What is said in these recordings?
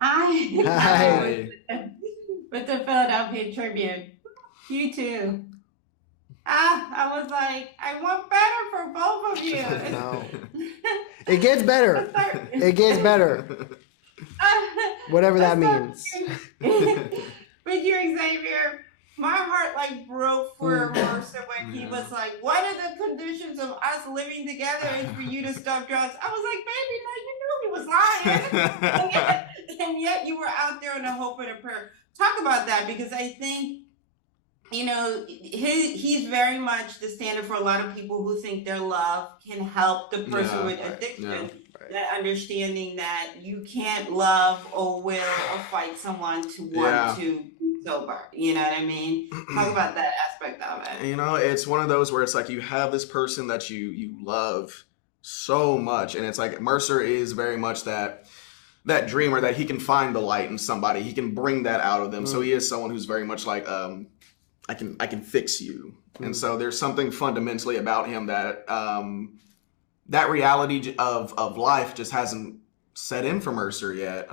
I Hi. with the Philadelphia Tribune. You too. I was like, I want better for both of you. No. It gets better. It gets Let's better. Whatever that start means. with you, Xavier. My heart like broke for Mercer when he Yeah. was like, "One of the conditions of us living together is for you to stop drugs." I was like, "Baby, no, you knew he was lying, and yet you were out there in a hope and a prayer." Talk about that because I think he's very much the standard for a lot of people who think their love can help the person Yeah. with Right. addiction. Yeah. Right. That understanding that you can't love or will or fight someone to want Yeah. to be sober. You know what I mean? Talk about that aspect of it. It's one of those where it's like you have this person that you love so much, and it's like Mercer is very much that dreamer that he can find the light in somebody. He can bring that out of them. So he is someone who's very much like I can fix you. And so there's something fundamentally about him that that reality of life just hasn't set in for Mercer yet.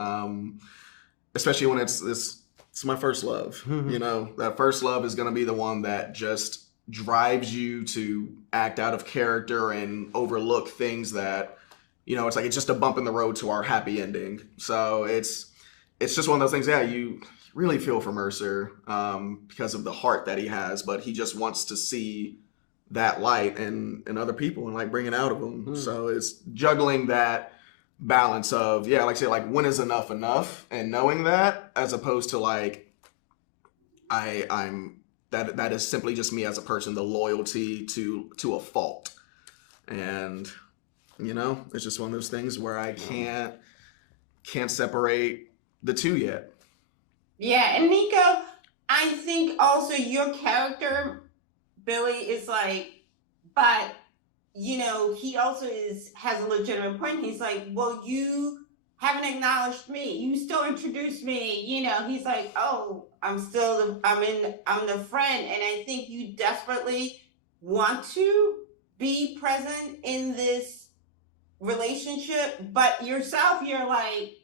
Especially when it's my first love. That first love is going to be the one that just drives you to act out of character and overlook things that it's like it's just a bump in the road to our happy ending. So it's just one of those things. Yeah, you really feel for Mercer because of the heart that he has, but he just wants to see that light in other people and like bring it out of them. So it's juggling that balance of like I say, like when is enough and knowing that, as opposed to like I'm that is simply just me as a person, the loyalty to a fault. And it's just one of those things where I can't separate the two yet. Yeah, and Nico, I think also your character, Billy, is like, but he also has a legitimate point. He's like, well, you haven't acknowledged me. You still introduced me. He's like, oh, I'm the friend, and I think you desperately want to be present in this relationship, but yourself, you're like,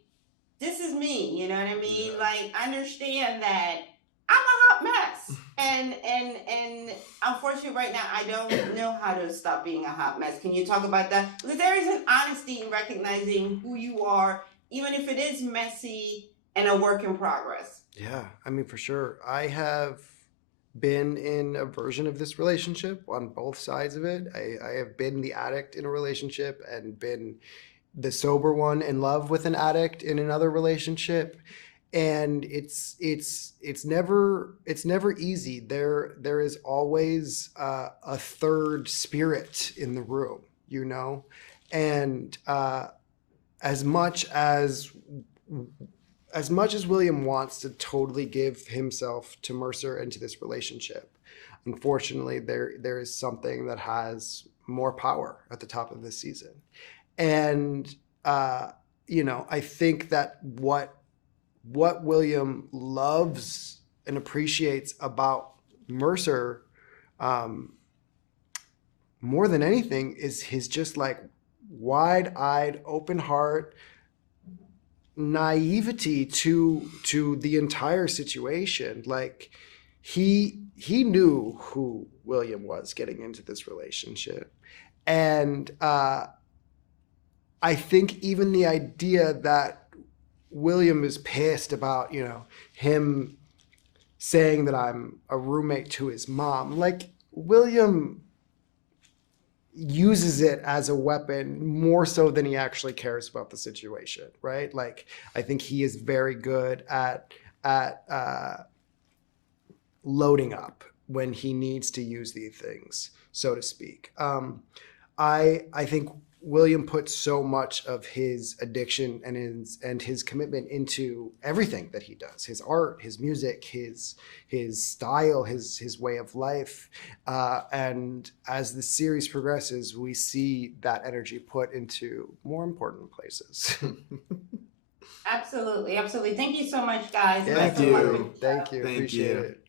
this is me. You know what I mean? Yeah. Like, understand that I'm a hot mess. And unfortunately right now I don't know how to stop being a hot mess. Can you talk about that? Because there is an honesty in recognizing who you are, even if it is messy and a work in progress. Yeah, I mean, for sure. I have been in a version of this relationship on both sides of it. I have been the addict in a relationship and been the sober one in love with an addict in another relationship. And it's never easy. There is always a third spirit in the room, and as much as William wants to totally give himself to Mercer and to this relationship, unfortunately, there is something that has more power at the top of this season. And I think that what William loves and appreciates about Mercer, more than anything, is his just like wide-eyed, open heart, naivety to the entire situation. Like he knew who William was getting into this relationship, and I think even the idea that William is pissed about him saying that I'm a roommate to his mom, like William uses it as a weapon more so than he actually cares about the situation, right? Like I think he is very good at loading up when he needs to use these things, so to speak. I think William puts so much of his addiction and his commitment into everything that he does: his art, his music, his style, his way of life. And as the series progresses, we see that energy put into more important places. Absolutely, absolutely. Thank you so much, guys. Yeah, Best Thank of luck you. with the show. Thank you. Thank Appreciate you. it.